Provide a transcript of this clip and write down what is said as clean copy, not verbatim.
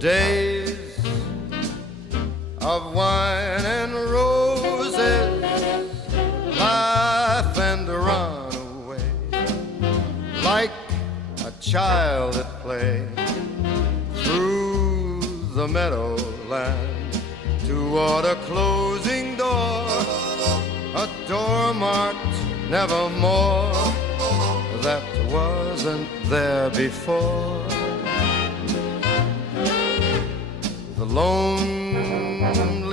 days of wine and roses, laugh and run away like a child at play through the meadowland toward a closing door, a door marked nevermore that wasn't there before. The lone